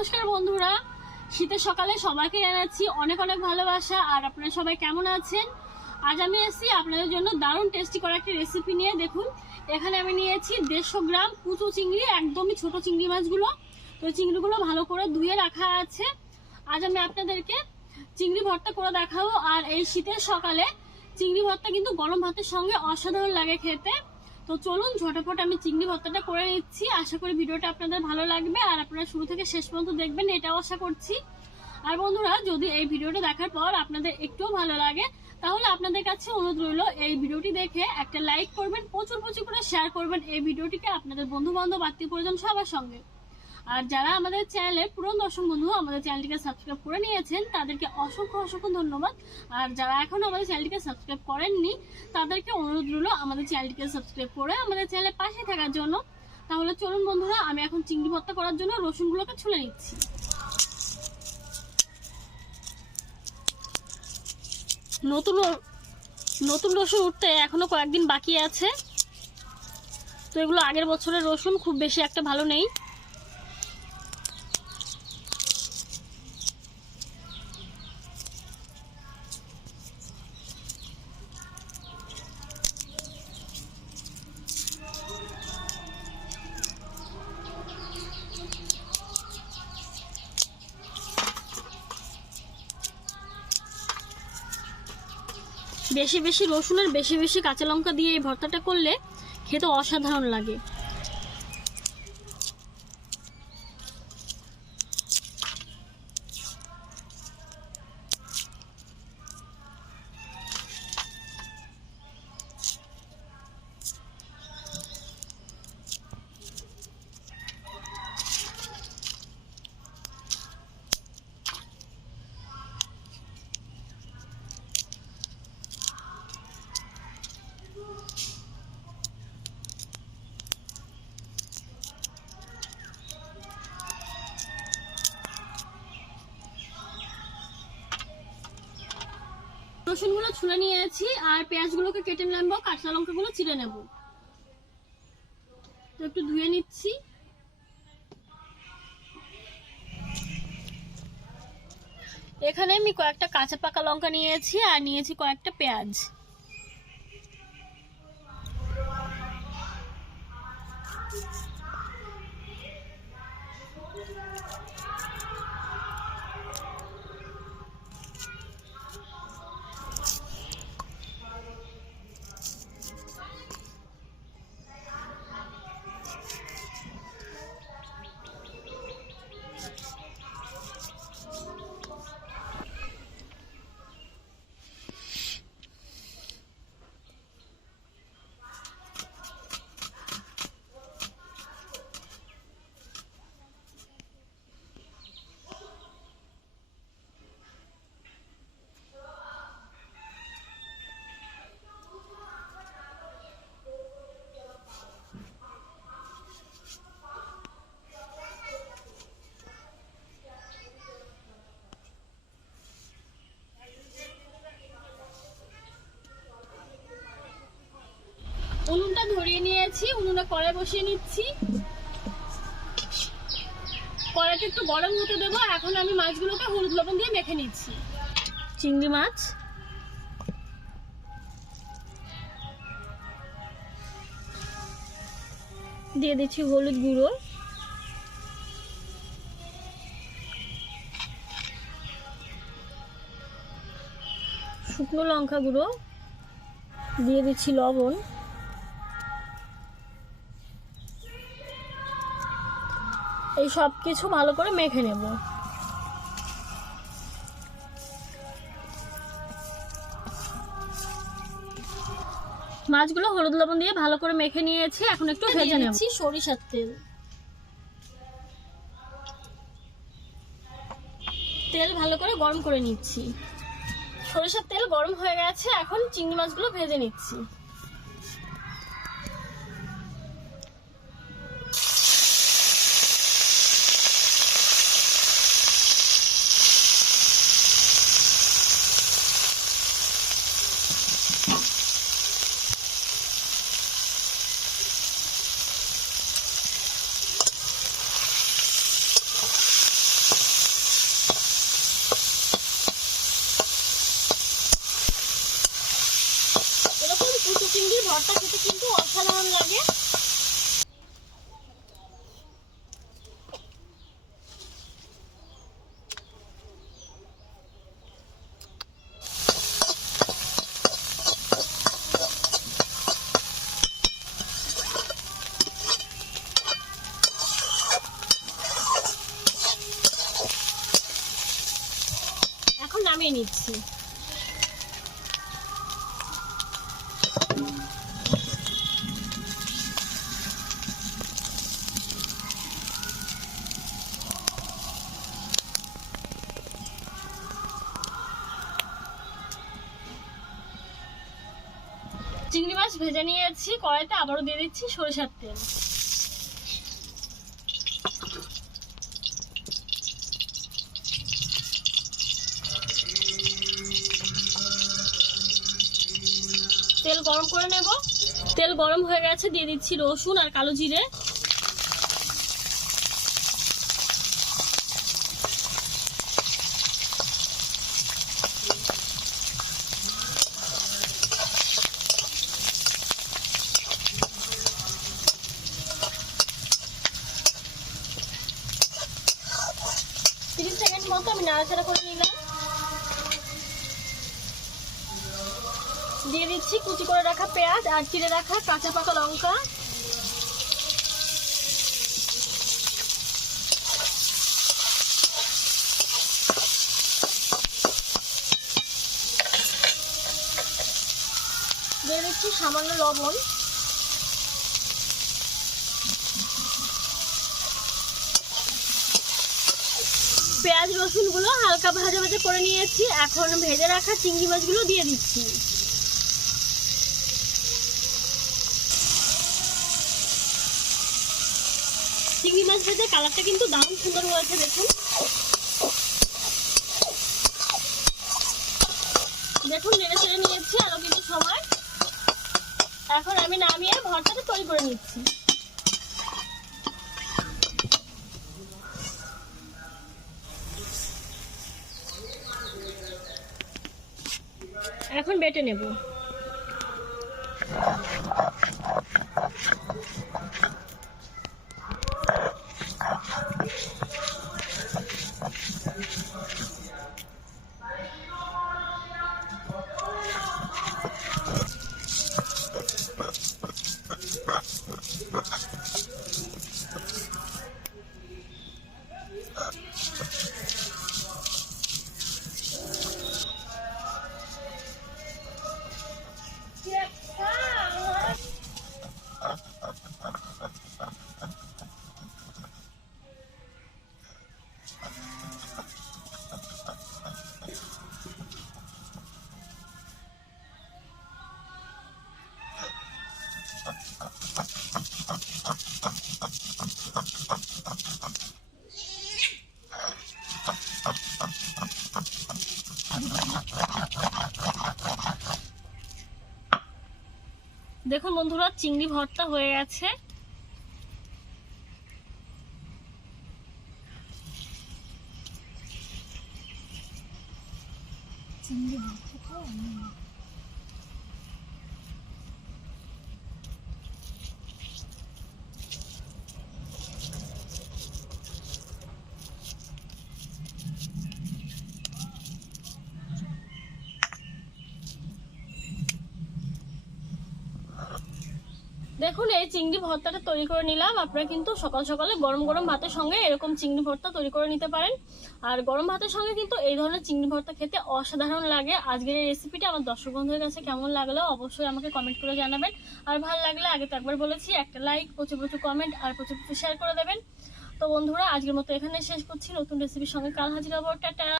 নমস্কার বন্ধুরা, শীতের সকালে সবাইকে জানাচ্ছি অনেক অনেক ভালোবাসা। আর আপনারা সবাই কেমন আছেন? আজ আমি এসেছি আপনাদের জন্য দারুণ টেস্টি করা একটা রেসিপি নিয়ে। দেখুন, এখানে আমি নিয়েছি 150 গ্রাম কুচো চিংড়ি, একদমই ছোট চিংড়ি মাছগুলো। তো চিংড়িগুলো ভালো করে ধুয়ে রাখা আছে। আজ আমি আপনাদেরকে চিংড়ি ভর্তা করে দেখাবো। আর এই শীতের সকালে চিংড়ি ভর্তা কিন্তু গরম ভাতের সঙ্গে অসাধারণ লাগে খেতে। তো চলুন ঝটপট আমি চিংড়ি ভর্তাটা করে নিচ্ছি। আশা করি ভিডিওটা আপনাদের ভালো লাগবে আর আপনারা শুরু থেকে শেষ পর্যন্ত দেখবেন, এটাও আশা করছি। আর বন্ধুরা, যদি এই ভিডিওটা দেখার পর আপনাদের একটুও ভালো লাগে তাহলে আপনাদের কাছে অনুরোধ রইল, এই ভিডিওটি দেখে একটা লাইক করবেন, প্রচুর প্রচুর করে শেয়ার করবেন এই ভিডিওটিকে আপনাদের বন্ধু বান্ধব আত্মীয় পরিজন সবার সঙ্গে। আর যারা আমাদের চ্যানেলের পুরনো দর্শক বন্ধু আমাদের চ্যানেলটিকে সাবস্ক্রাইব করে নিয়েছেন তাদেরকে অসংখ্য অসংখ্য ধন্যবাদ। আর যারা এখনো আমাদের চ্যানেলটিকে সাবস্ক্রাইব করেননি তাদেরকে অনুরোধ রইল আমাদের চ্যানেলটিকে সাবস্ক্রাইব করে আমাদের চ্যানেলের পাশে থাকার জন্য। তাহলে চলুন বন্ধুরা, আমি এখন চিংড়ি ভর্তা করার জন্য রসুনগুলোকে ছুলে নিচ্ছি। নতুন রসুন উঠতে এখনো কয়েকদিন বাকি আছে। তো এগুলো আগের বছরের রসুন, খুব বেশি একটা ভালো নেই। বেশি বেশি রসুন আর বেশি বেশি কাঁচা লঙ্কা দিয়ে এই ভর্তাটা করলে খেতে অসাধারণ লাগে। রসুনগুলো ছুলে নিয়েছি আর পেঁয়াজগুলোকে কেটে নেবো, কাঁচা লঙ্কাগুলো চিড়ে নেব। তো একটু ধুয়ে নিচ্ছি। এখানে আমি কয়েকটা কাঁচা পাকা লঙ্কা নিয়েছি আর নিয়েছি কয়েকটা পেঁয়াজ। উনুনটা ধরিয়ে নিয়েছি, উনুনে কড়াই বসিয়ে নিচ্ছি। কড়াইটা একটু গরম হতে দেবো। এখন আমি মাছগুলোকে হলুদ লবণ দিয়ে মেখে নিচ্ছি। চিংড়ি মাছ, দিয়ে দিচ্ছি হলুদ গুঁড়ো, শুকনো লঙ্কা গুঁড়ো, দিয়ে দিচ্ছি লবণ। এই সব কিছু ভালো করে মেখে নেব। মাছগুলো হলুদ লবণ দিয়ে ভালো করে মেখে নিয়েছি। এখন একটু ভেজে নিচ্ছি সরিষার তেল। তেল ভালো করে গরম করে নিচ্ছি। সরিষার তেল গরম হয়ে গেছে, এখন চিংড়ি মাছগুলো ভেজে নিচ্ছি। কিন্তু অসাধারণ লাগে। এখন নামিয়ে নিচ্ছি। চিংড়ি মাছ ভেজে নিয়েছি কড়াইতে, আবারও দিয়ে দিচ্ছি সরিষার তেল। তেল গরম করে নেব। তেল গরম হয়ে গেছে, দিয়ে দিচ্ছি রসুন আর কালো জিরে। মতো আমি নাড়াচাড়া করে নিলাম। দিয়ে দিচ্ছি কুচি করে রাখা পেঁয়াজ আর চিড়ে রাখা কাঁচা পাকা লঙ্কা। দিয়ে দিচ্ছি সামান্য লবণ। পেঁয়াজ রসুন গুলো হালকা ভাজা ভাজা করে নিয়েছি। এখন ভেজে রাখা চিংড়ি মাছগুলো দিয়ে দিচ্ছি। চিংড়ি মাছ ভেজে কালারটা কিন্তু দারুণ সুন্দর হয়েছে, দেখুন। দেখুন নেড়ে চেড়ে নিয়েছি আরো কিছু সময়। এখন আমি নামিয়ে ভর্তাটা তৈরি করে নিচ্ছি। এখন বেটে নেব। দেখুন বন্ধুরা, চিংড়ি ভর্তা হয়ে গেছে। চিংড়ি ভর্তা দেখুন এই চিংড়ি ভর্তাটা তৈরি করে নিলাম। আপনারা কিন্তু সকাল সকালে গরম গরম ভাতের সঙ্গে এরকম চিংড়ি ভর্তা তৈরি করে নিতে পারেন। আর গরম ভাতের সঙ্গে কিন্তু এই ধরনের চিংড়ি ভর্তা খেতে অসাধারণ লাগে। আজকের এই রেসিপিটা আমার দর্শক বন্ধুদের কাছে কেমন লাগলো অবশ্যই আমাকে কমেন্ট করে জানাবেন। আর ভালো লাগলে আগে তো একবার বলেছি, একটা লাইক, প্রচুর প্রচুর কমেন্ট আর প্রচুর প্রচুর শেয়ার করে দেবেন। তো বন্ধুরা, আজকের মতো এখানে শেষ করছি। নতুন রেসিপির সঙ্গে কাল হাজির হবো। টাটা।